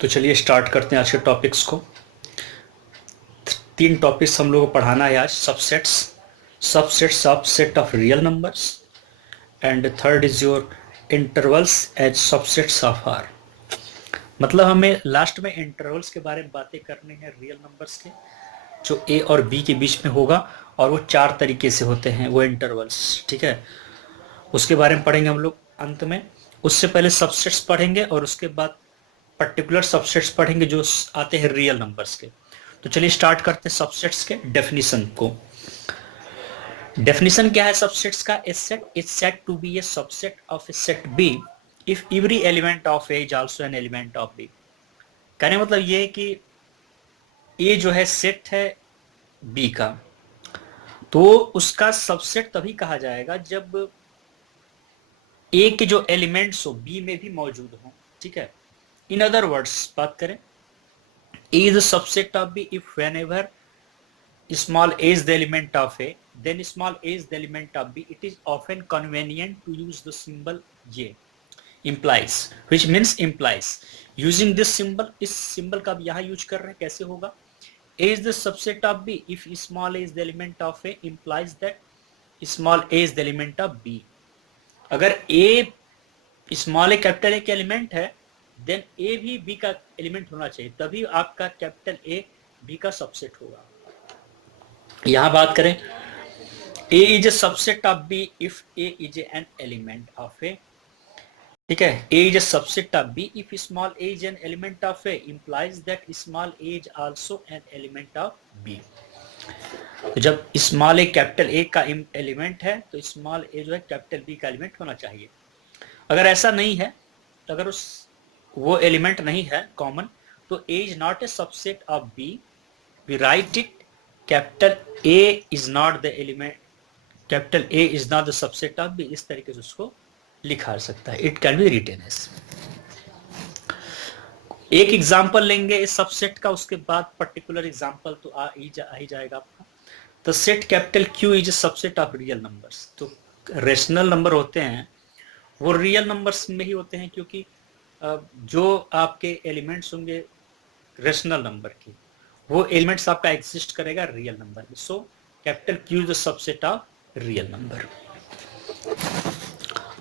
तो चलिए स्टार्ट करते हैं आज के टॉपिक्स को। 3 टॉपिक्स हम लोग को पढ़ाना है आज। Subsets, subsets of set of real numbers, and third is your intervals as subsets of R. मतलब हमें लास्ट में इंटरवल्स के बारे में बातें करनी है रियल नंबर्स के, जो ए और बी के बीच में होगा, और वो 4 तरीके से होते हैं वो इंटरवल्स। ठीक है, उसके बारे में पढ़ेंगे हम लोग अंत में। उससे पहले सबसेट्स पढ़ेंगे और उसके बाद पर्टिकुलर सबसेट्स पढ़ेंगे जो आते हैं रियल नंबर्स के। तो चलिए स्टार्ट करते हैं सबसेट्स के डेफिनेशन को। डेफिनेशन क्या है सबसेट्स का? A set is said to be a subset of a set B if every element of A is also an element of B. कहने मतलब ये है कि ए जो है सेट है बी का, तो उसका सबसेट तभी कहा जाएगा जब ए के जो एलिमेंट्स हो बी में भी मौजूद हो। ठीक है, इन अदर वर्ड्स बात करें, A is a subset of B if whenever small a is the element of A, then small a is the element of B. It is often convenient to use the symbol J, implies, which means implies. Using this symbol, इस symbol का अब यहाँ use कर रहे हैं, कैसे होगा? A is the subset of B if small a is the element of A implies that small a is the element of B. अगर A small A capital A का एलिमेंट है, देन ए भी B का element होना चाहिए, तभी आपका capital A B का सबसेट होगा। यहां बात करें, A is a subset of B if A is an element of A. ठीक है, A is a subset of B if small A is an element of A implies that small A is also an element of B. तो जब small A capital A का element है तो small ए जो है capital B का element होना चाहिए। अगर ऐसा नहीं है, अगर उस वो एलिमेंट नहीं है कॉमन, तो A is not a subset of B, we write it capital A is not the element, capital A is not the subset of B. इस तरीके से उसको लिखा जा सकता है, it can be written as. एक एग्जांपल लेंगे इस सबसेट का, उसके बाद पर्टिकुलर एग्जांपल तो आ ही जाएगा आपका। The set capital Q is a subset of real numbers. तो रेशनल नंबर होते हैं वो रियल नंबर्स में ही होते हैं, क्योंकि जो आपके एलिमेंट्स होंगे रेशनल नंबर के, वो एलिमेंट्स आपका एग्जिस्ट करेगा रियल नंबर में। So capital Q is the subset of real number.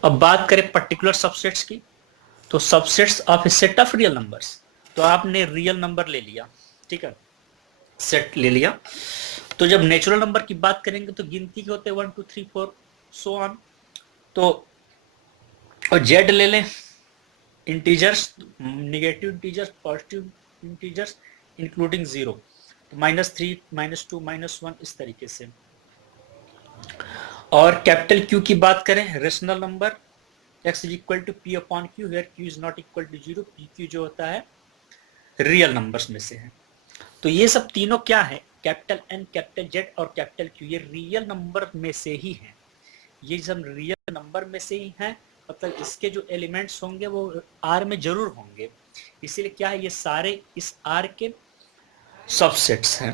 अब बात करें पर्टिकुलर सबसेट्स की, तो subsets of a set of real numbers. तो आपने रियल नंबर ले लिया, ठीक है, सेट ले लिया। तो जब नेचुरल नंबर की बात करेंगे तो गिनती के होते हैं 1 2 3 4 सो ऑन। तो और जेड ले लें, integers, negative integers, positive integers including 0, तो -3 -2 -1 इस तरीके से। और कैपिटल क्यू की बात करें, rational number, x is equal to p upon q, where q is not equal to 0, pq जो होता है रियल नंबर्स में से है। तो ये सब तीनों क्या है, कैपिटल n, कैपिटल z और कैपिटल q, ये रियल नंबर में से ही है। ये सब रियल नंबर में से ही है, मतलब इसके जो एलिमेंट्स होंगे वो R में जरूर होंगे। इसीलिए क्या है, ये सारे इस R के सबसेट्स हैं।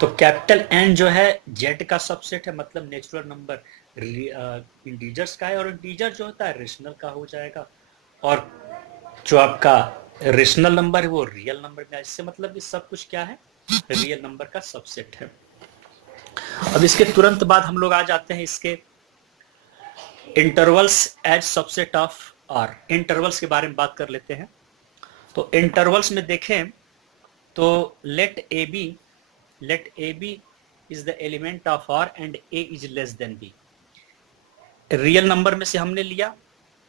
तो कैपिटल N जो है Z का सबसेट है, मतलब नेचुरल नंबर इंटीजर्स का है, और इंटीजर जो होता है रेशनल का हो जाएगा, और जो आपका रेशनल नंबर है वो रियल नंबर में। इससे मतलब ये सब कुछ क्या है, रियल नंबर का सबसेट है। अब इसके तुरंत बाद हम लोग आ जाते हैं इसके intervals as subset of R. Intervals के बारे में बात कर लेते हैं। तो इंटरवल्स में देखें तो let a b is the element of R and a is less than b. Real number में से हमने लिया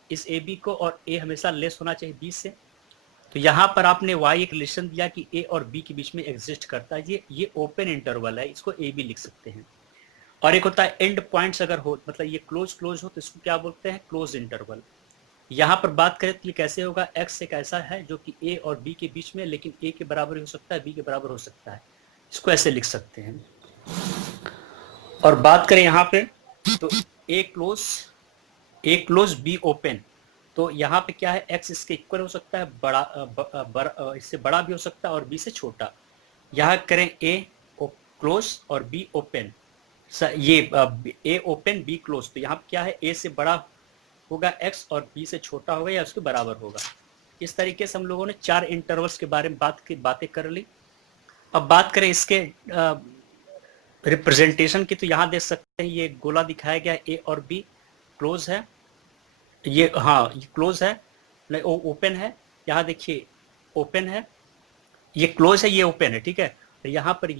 इस ए बी को, और ए हमेशा लेस होना चाहिए बी से। तो यहाँ पर आपने वाई एक रिलेशन दिया कि ए और बी के बीच में एग्जिस्ट करता है, ये ओपन इंटरवल है, इसको ए बी लिख सकते हैं। और एक होता है एंड पॉइंट्स, अगर हो मतलब ये क्लोज हो तो इसको क्या बोलते हैं, क्लोज इंटरवल। यहाँ पर बात करें तो ये कैसे होगा, एक्स एक ऐसा है जो कि ए और बी के बीच में, लेकिन ए के बराबर हो सकता है, बी के बराबर हो सकता है, इसको ऐसे लिख सकते हैं। और बात करें यहाँ पे तो ए क्लोज बी ओपन, तो यहाँ पे क्या है, एक्स इसके इक्वल हो सकता है, इससे बड़ा भी हो सकता है और बी से छोटा। यहाँ करें ए क्लोज और बी ओपन, ये ए ओपन बी क्लोज, तो यहाँ क्या है, ए से बड़ा होगा एक्स और बी से छोटा होगा या उसके बराबर होगा। इस तरीके से हम लोगों ने 4 इंटरवल्स के बारे में बातें कर ली। अब बात करें इसके रिप्रेजेंटेशन की, तो यहाँ देख सकते हैं ये गोला दिखाया गया, ए और बी क्लोज है, ये हाँ ये क्लोज है, नहीं ओपन है, यहाँ देखिए ओपन है, ये क्लोज है, ये ओपन है, ठीक है। तो यहाँ पर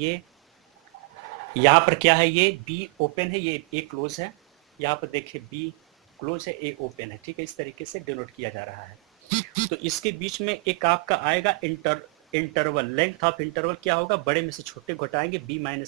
यहाँ पर क्या है, ये बी ओपन है, ये ए क्लोज है, यहाँ पर देखिए बी क्लोज है, ए ओपन है, ठीक है। इस तरीके से डिनोट किया जा रहा है। तो इसके बीच में एक आपका आएगा इंटरवल, लेंथ ऑफ इंटरवल क्या होगा, बड़े में से छोटे घटाएंगे, बी माइनस